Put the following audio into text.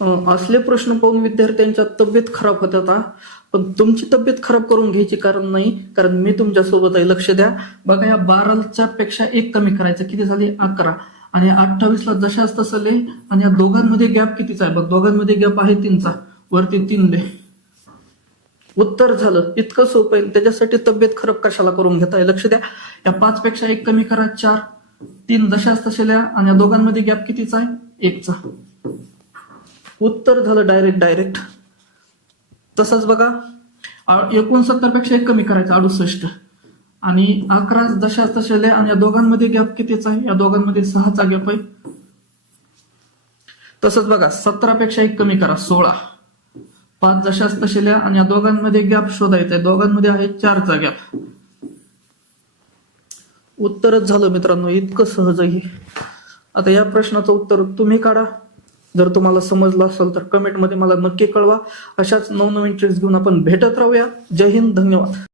असले प्रश्न पाहून विद्यार्थ्यांच्या तब्येत खराब होतात हा. पण तुमची तब्येत खराब करून घ्यायची कारण नाही, कारण मी तुमच्या सोबत आहे. लक्ष द्या. बघा, या 12च्या पेक्षा एक कमी करायचं, किती झाले? 11. आणि 28ला जशाच तसं लिह. आणि या दोघांमध्ये गॅप कितीचा आहे बघ, दोघांमध्ये गॅप आहे 3चा, वरती 3 लिह. उत्तर झालं. इतकं सोपं आहे. त्याच्यासाठी तब्येत खराब कशाला करून घेताय? लक्ष द्या. या 5 पेक्षा एक कमी करा, 4. 3 जशाच तसे लिहा. आणि या दोघांमध्ये गॅप कितीचा आहे? 1चा. उत्तर झालं डायरेक्ट. तसंच बघा, 69 पेक्षा एक कमी करायचं, 68. आणि 11 जशाच तसे लिहा. आणि या दोघांमध्ये गॅप कितीचा आहे? या दोघांमध्ये 6चा गॅप आहे. तसंच बघा, 17 पेक्षा एक कमी करा, 16. 5 जशाच तसे लिहा. आणि या दोघांमध्ये गॅप शोधायचा आहे, दोघांमध्ये आहे 4चा गॅप. उत्तरच झालं मित्रांनो. इतकं सहज आहे. आता या प्रश्नाचं उत्तर तुम्ही काढा. जर तुम्हाला समजलं असेल तर कमेंटमध्ये मला नक्की कळवा. अशाच नवनवीन ट्रिक्स घेऊन आपण भेटत राहूया. जय हिंद, धन्यवाद.